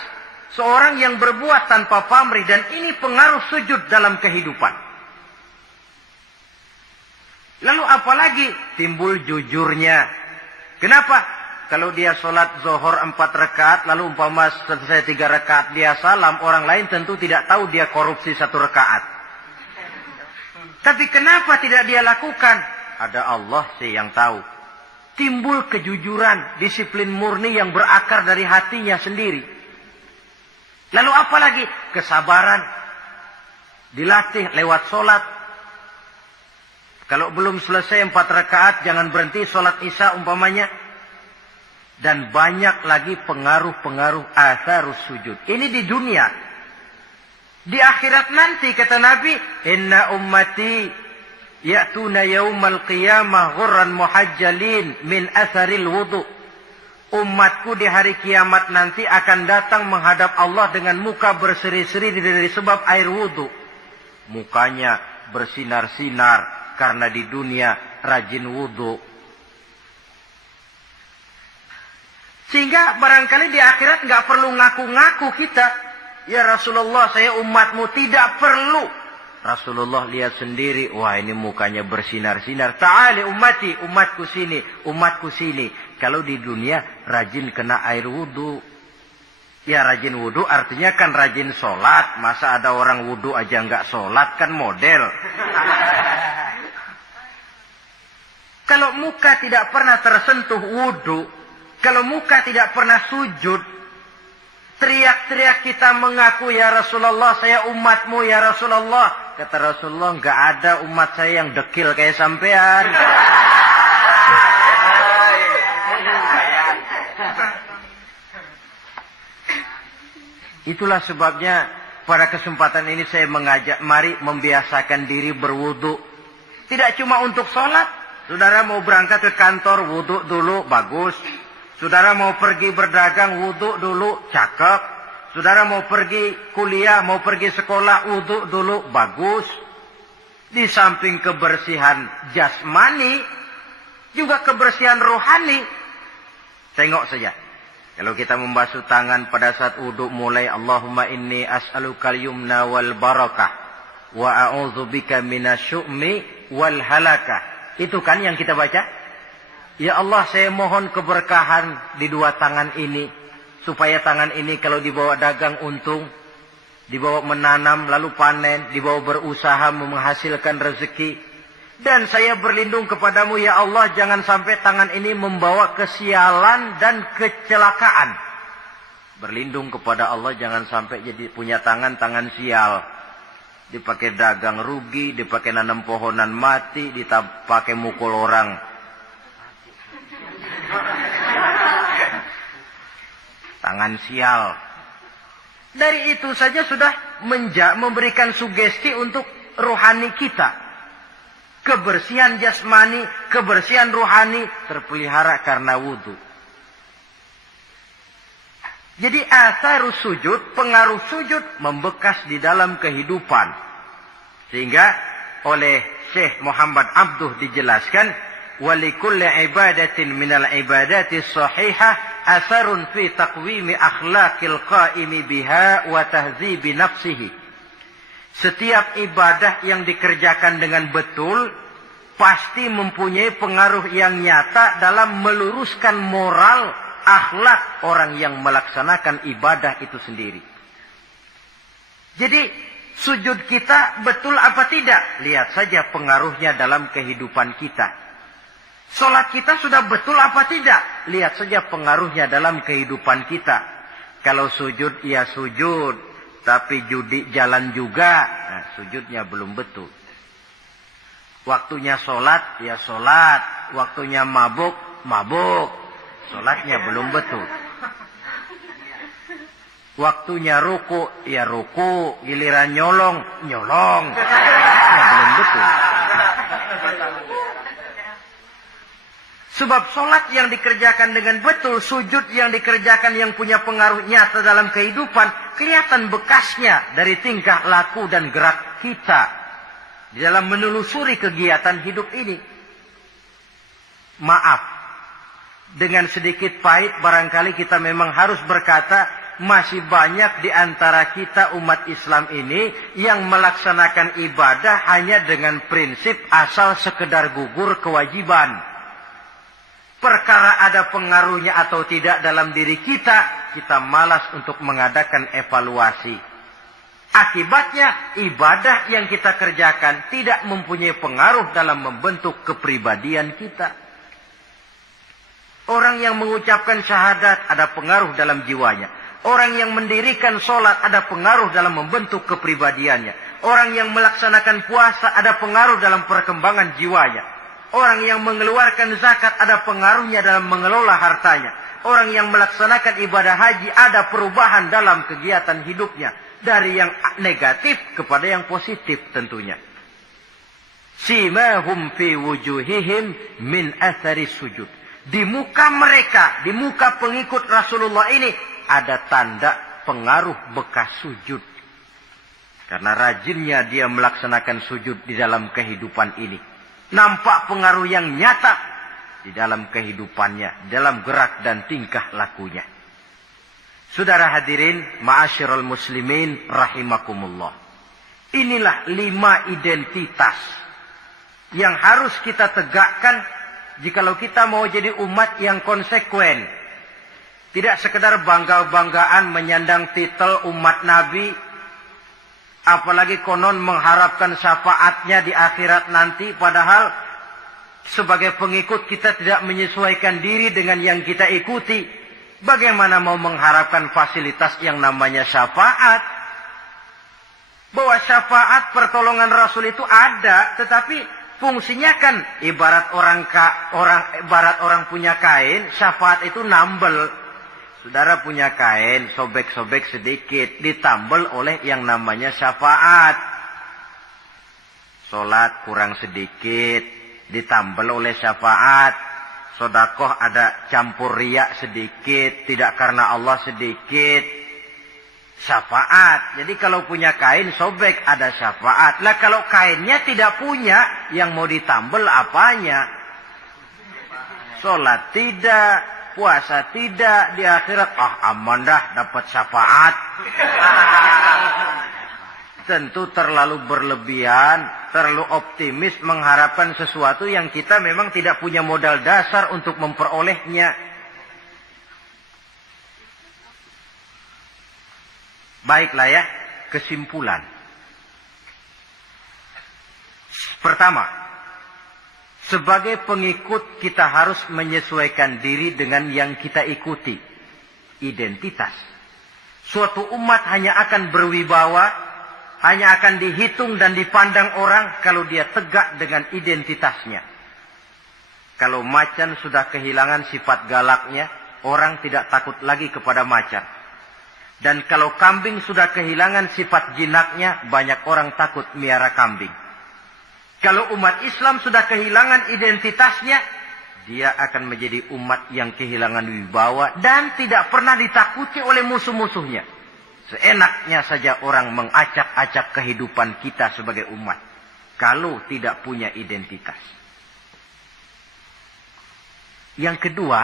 seorang yang berbuat tanpa pamrih, dan ini pengaruh sujud dalam kehidupan. Lalu apalagi timbul jujurnya. Kenapa? Kalau dia sholat zuhur 4 rakaat, lalu umpama selesai 3 rakaat dia salam, orang lain tentu tidak tahu dia korupsi 1 rakaat. Tapi kenapa tidak dia lakukan? Ada Allah sih yang tahu. Timbul kejujuran, disiplin murni yang berakar dari hatinya sendiri. Lalu apa lagi? Kesabaran. Dilatih lewat sholat. Kalau belum selesai 4 rakaat, jangan berhenti sholat isya umpamanya. Dan banyak lagi pengaruh-pengaruh atharus sujud. Ini di dunia. Di akhirat nanti kata Nabi, inna ummati ya'tuna yaumal qiyamah ghurran muhajjalin min atharil wudu. Umatku di hari kiamat nanti akan datang menghadap Allah dengan muka berseri-seri dari sebab air wudu. Mukanya bersinar-sinar karena di dunia rajin wudu. Sehingga barangkali di akhirat nggak perlu ngaku-ngaku kita. Ya Rasulullah, saya umatmu, tidak perlu. Rasulullah lihat sendiri, wah ini mukanya bersinar-sinar. Ta'ali ummati, umatku sini, umatku sini. Kalau di dunia rajin kena air wudu. Ya rajin wudu artinya kan rajin sholat. Masa ada orang wudu aja nggak sholat, kan model. Kalau muka tidak pernah tersentuh wudu, kalau muka tidak pernah sujud, teriak-teriak kita mengaku, ya Rasulullah, saya umatmu, ya Rasulullah. Kata Rasulullah, nggak ada umat saya yang dekil kayak sampean. Itulah sebabnya pada kesempatan ini saya mengajak, mari membiasakan diri berwudu. Tidak cuma untuk sholat. Saudara mau berangkat ke kantor, wudu dulu, bagus. Saudara mau pergi berdagang, wudu dulu, cakep. Saudara mau pergi kuliah, mau pergi sekolah, wudu dulu, bagus. Di samping kebersihan jasmani, juga kebersihan rohani. Tengok saja. Kalau kita membasuh tangan pada saat wudu mulai, Allahumma inni as'alukal yumna wal barakah, wa a'udzubika minasyu'mi wal halakah. Itu kan yang kita baca. Ya Allah, saya mohon keberkahan di dua tangan ini. Supaya tangan ini kalau dibawa dagang untung, dibawa menanam lalu panen, dibawa berusaha menghasilkan rezeki. Dan saya berlindung kepadamu ya Allah, jangan sampai tangan ini membawa kesialan dan kecelakaan. Berlindung kepada Allah jangan sampai jadi punya tangan sial. Dipakai dagang rugi, dipakai nanam pohonan mati, dipakai mukul orang. Tangan sial. Dari itu saja sudah memberikan sugesti untuk rohani kita. Kebersihan jasmani, kebersihan rohani terpelihara karena wudu. Jadi asarus sujud, pengaruh sujud membekas di dalam kehidupan. Sehingga oleh Syekh Muhammad Abduh dijelaskan, walikulli ibadatin minal ibadati sahihah asarun fi taqwimi akhlaqil qaimi biha wa tahzibi nafsihi. Setiap ibadah yang dikerjakan dengan betul pasti mempunyai pengaruh yang nyata dalam meluruskan moral akhlak orang yang melaksanakan ibadah itu sendiri. Jadi sujud kita betul apa tidak? Lihat saja pengaruhnya dalam kehidupan kita. Salat kita sudah betul apa tidak? Lihat saja pengaruhnya dalam kehidupan kita. Kalau sujud, ya sujud. Tapi judi jalan juga. Nah, sujudnya belum betul. Waktunya salat, ya salat. Waktunya mabuk, mabuk. Salatnya belum betul. Waktunya ruku, ya ruku. Giliran nyolong, nyolong. Ya belum betul. Sebab sholat yang dikerjakan dengan betul, sujud yang dikerjakan yang punya pengaruh nyata dalam kehidupan, kelihatan bekasnya dari tingkah laku dan gerak kita di dalam menelusuri kegiatan hidup ini. Maaf, dengan sedikit pahit barangkali kita memang harus berkata, masih banyak di antara kita umat Islam ini yang melaksanakan ibadah hanya dengan prinsip asal sekedar gugur kewajiban. Perkara ada pengaruhnya atau tidak dalam diri kita, kita malas untuk mengadakan evaluasi. Akibatnya, ibadah yang kita kerjakan tidak mempunyai pengaruh dalam membentuk kepribadian kita. Orang yang mengucapkan syahadat ada pengaruh dalam jiwanya. Orang yang mendirikan sholat ada pengaruh dalam membentuk kepribadiannya. Orang yang melaksanakan puasa ada pengaruh dalam perkembangan jiwanya. Orang yang mengeluarkan zakat ada pengaruhnya dalam mengelola hartanya. Orang yang melaksanakan ibadah haji ada perubahan dalam kegiatan hidupnya. Dari yang negatif kepada yang positif tentunya. Simahum fi wujuhihim min athari sujud. Di muka mereka, di muka pengikut Rasulullah ini ada tanda pengaruh bekas sujud. Karena rajinnya dia melaksanakan sujud di dalam kehidupan ini. Nampak pengaruh yang nyata di dalam kehidupannya, dalam gerak dan tingkah lakunya. Saudara hadirin, ma'asyiral muslimin rahimakumullah. Inilah 5 identitas yang harus kita tegakkan jikalau kita mau jadi umat yang konsekuen. Tidak sekedar bangga-banggaan menyandang titel umat Nabi, apalagi konon mengharapkan syafaatnya di akhirat nanti, padahal sebagai pengikut kita tidak menyesuaikan diri dengan yang kita ikuti. Bagaimana mau mengharapkan fasilitas yang namanya syafaat? Bahwa syafaat pertolongan Rasul itu ada, tetapi fungsinya kan ibarat orang punya kain, syafaat itu nambel. Saudara punya kain, sobek-sobek sedikit, ditambal oleh yang namanya syafaat. Sholat kurang sedikit, ditambal oleh syafaat. Sodakoh ada campur riak sedikit, tidak karena Allah sedikit. Syafaat. Jadi kalau punya kain sobek ada syafaat. Lah kalau kainnya tidak punya, yang mau ditambel apanya? Sholat tidak, puasa tidak, di akhirat aman dah dapat syafaat. Tentu terlalu berlebihan, terlalu optimis mengharapkan sesuatu yang kita memang tidak punya modal dasar untuk memperolehnya. Baiklah ya, kesimpulan. Pertama, sebagai pengikut kita harus menyesuaikan diri dengan yang kita ikuti. Identitas. Suatu umat hanya akan berwibawa, hanya akan dihitung dan dipandang orang kalau dia tegak dengan identitasnya. Kalau macan sudah kehilangan sifat galaknya, orang tidak takut lagi kepada macan. Dan kalau kambing sudah kehilangan sifat jinaknya, banyak orang takut miara kambing. Kalau umat Islam sudah kehilangan identitasnya, dia akan menjadi umat yang kehilangan wibawa dan tidak pernah ditakuti oleh musuh-musuhnya. Seenaknya saja orang mengacak-acak kehidupan kita sebagai umat, kalau tidak punya identitas. Yang kedua,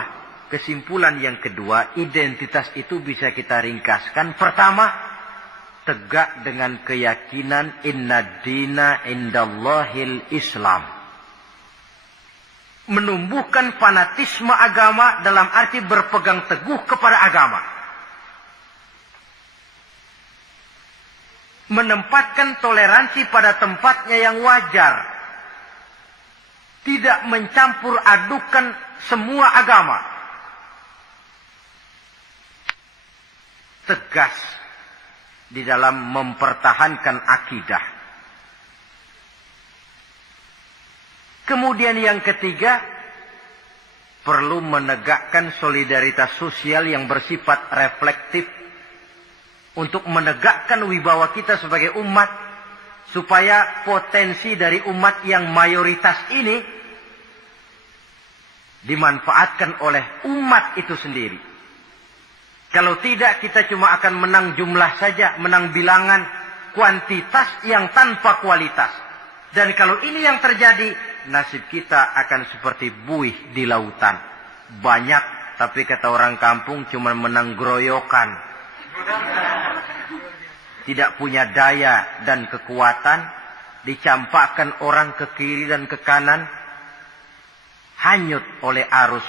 kesimpulan yang kedua, identitas itu bisa kita ringkaskan. Pertama, tegak dengan keyakinan inna dina indallahil Islam. Menumbuhkan fanatisme agama dalam arti berpegang teguh kepada agama. Menempatkan toleransi pada tempatnya yang wajar. Tidak mencampur adukan semua agama. Tegas di dalam mempertahankan akidah. Kemudian yang ketiga, perlu menegakkan solidaritas sosial yang bersifat reflektif untuk menegakkan wibawa kita sebagai umat, supaya potensi dari umat yang mayoritas ini dimanfaatkan oleh umat itu sendiri. Kalau tidak, kita cuma akan menang jumlah saja, menang bilangan, kuantitas yang tanpa kualitas. Dan kalau ini yang terjadi, nasib kita akan seperti buih di lautan. Banyak, tapi kata orang kampung cuma menang groyokan. Tidak punya daya dan kekuatan, dicampakkan orang ke kiri dan ke kanan, hanyut oleh arus.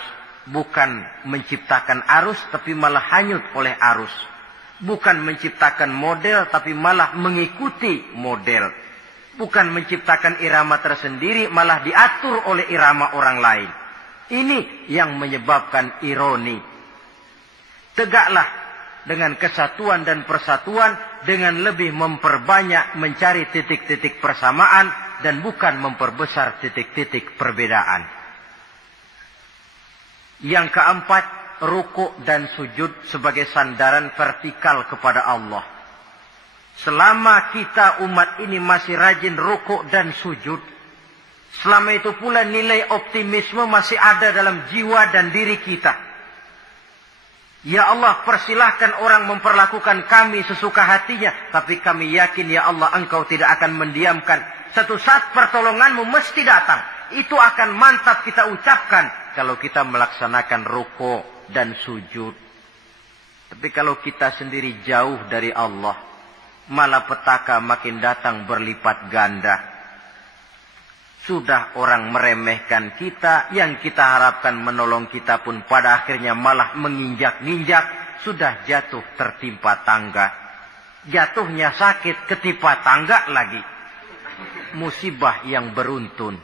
Bukan menciptakan arus, tapi malah hanyut oleh arus. Bukan menciptakan model, tapi malah mengikuti model. Bukan menciptakan irama tersendiri, malah diatur oleh irama orang lain. Ini yang menyebabkan ironi. Tegaklah dengan kesatuan dan persatuan, dengan lebih memperbanyak mencari titik-titik persamaan, dan bukan memperbesar titik-titik perbedaan. Yang keempat, rukuk dan sujud sebagai sandaran vertikal kepada Allah. Selama kita umat ini masih rajin rukuk dan sujud, selama itu pula nilai optimisme masih ada dalam jiwa dan diri kita. Ya Allah, persilahkan orang memperlakukan kami sesuka hatinya, tapi kami yakin ya Allah, Engkau tidak akan mendiamkan. Satu saat pertolonganmu mesti datang. Itu akan mantap kita ucapkan kalau kita melaksanakan rukuk dan sujud. Tapi kalau kita sendiri jauh dari Allah, malapetaka makin datang berlipat ganda. Sudah orang meremehkan kita, yang kita harapkan menolong kita pun pada akhirnya malah menginjak-injak. Sudah jatuh tertimpa tangga. Jatuhnya sakit, ketimpa tangga lagi. Musibah yang beruntun.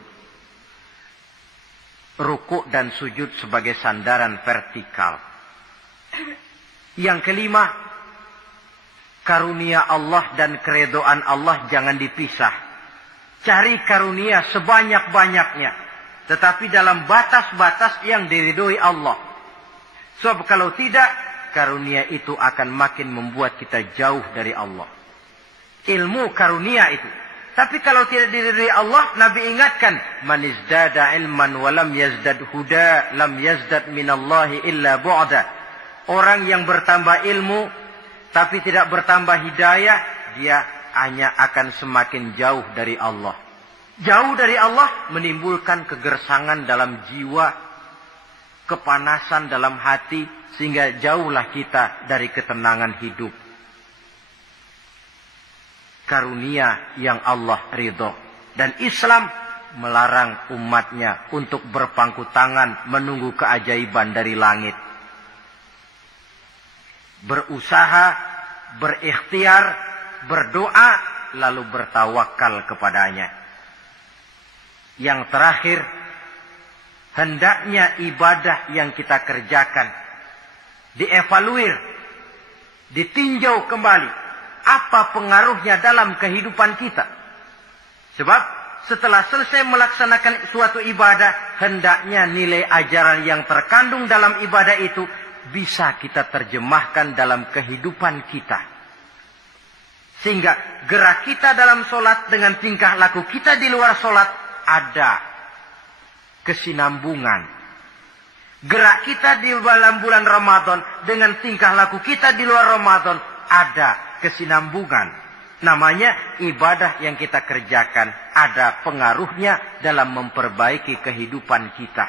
Rukuk dan sujud sebagai sandaran vertikal. Yang kelima, karunia Allah dan keredoan Allah jangan dipisah. Cari karunia sebanyak-banyaknya, tetapi dalam batas-batas yang diridhoi Allah. Sebab kalau tidak, karunia itu akan makin membuat kita jauh dari Allah. Ilmu karunia itu. Tapi kalau tidak diridhoi Allah, Nabi ingatkan, man izdada ilman wa lam yazdad huda, lam yazdad minallahi illa bu'da. Orang yang bertambah ilmu, tapi tidak bertambah hidayah, dia hanya akan semakin jauh dari Allah. Jauh dari Allah menimbulkan kegersangan dalam jiwa, kepanasan dalam hati, sehingga jauhlah kita dari ketenangan hidup. Karunia yang Allah ridho. Dan Islam melarang umatnya untuk berpangku tangan menunggu keajaiban dari langit. Berusaha, berikhtiar, berdoa, lalu bertawakal kepadanya. Yang terakhir, hendaknya ibadah yang kita kerjakan dievaluir, ditinjau kembali. Apa pengaruhnya dalam kehidupan kita? Sebab setelah selesai melaksanakan suatu ibadah, hendaknya nilai ajaran yang terkandung dalam ibadah itu bisa kita terjemahkan dalam kehidupan kita. Sehingga gerak kita dalam sholat dengan tingkah laku kita di luar sholat ada kesinambungan. Gerak kita di dalam bulan Ramadan dengan tingkah laku kita di luar Ramadan ada kesinambungan. Namanya ibadah yang kita kerjakan ada pengaruhnya dalam memperbaiki kehidupan kita.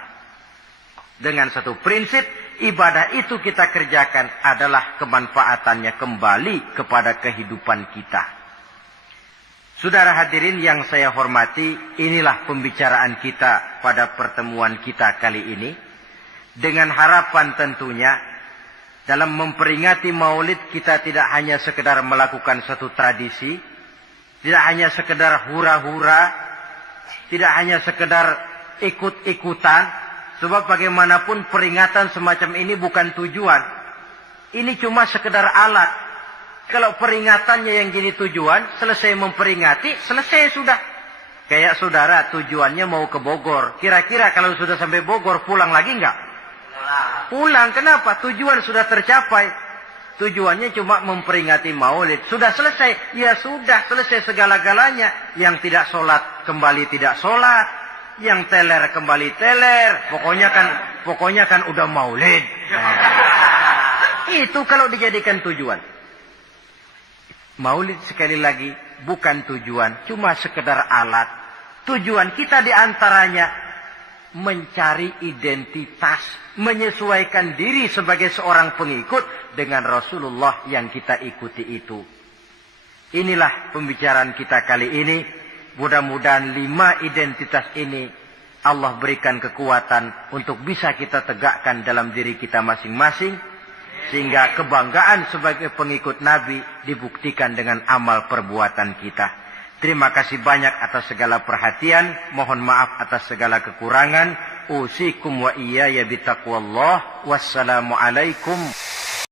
Dengan satu prinsip, ibadah itu kita kerjakan adalah kemanfaatannya kembali kepada kehidupan kita. Saudara hadirin yang saya hormati, inilah pembicaraan kita pada pertemuan kita kali ini. Dengan harapan tentunya dalam memperingati Maulid kita tidak hanya sekedar melakukan satu tradisi, tidak hanya sekedar hura-hura, tidak hanya sekedar ikut-ikutan, sebab bagaimanapun peringatan semacam ini bukan tujuan. Ini cuma sekedar alat. Kalau peringatannya yang jadi tujuan, selesai memperingati, selesai sudah. Kayak saudara tujuannya mau ke Bogor, kira-kira kalau sudah sampai Bogor pulang lagi enggak? Pulang. Kenapa? Tujuan sudah tercapai. Tujuannya cuma memperingati Maulid. Sudah selesai. Ya sudah selesai segala-galanya. Yang tidak sholat kembali tidak sholat. Yang teler kembali teler. Pokoknya kan udah Maulid. Itu kalau dijadikan tujuan. Maulid sekali lagi bukan tujuan. Cuma sekedar alat. Tujuan kita diantaranya mencari identitas, menyesuaikan diri sebagai seorang pengikut dengan Rasulullah yang kita ikuti itu. Inilah pembicaraan kita kali ini. Mudah-mudahan 5 identitas ini Allah berikan kekuatan untuk bisa kita tegakkan dalam diri kita masing-masing. Sehingga kebanggaan sebagai pengikut Nabi dibuktikan dengan amal perbuatan kita. Terima kasih banyak atas segala perhatian. Mohon maaf atas segala kekurangan. Usikum wa iyaya bitaqwallah. Wassalamualaikum.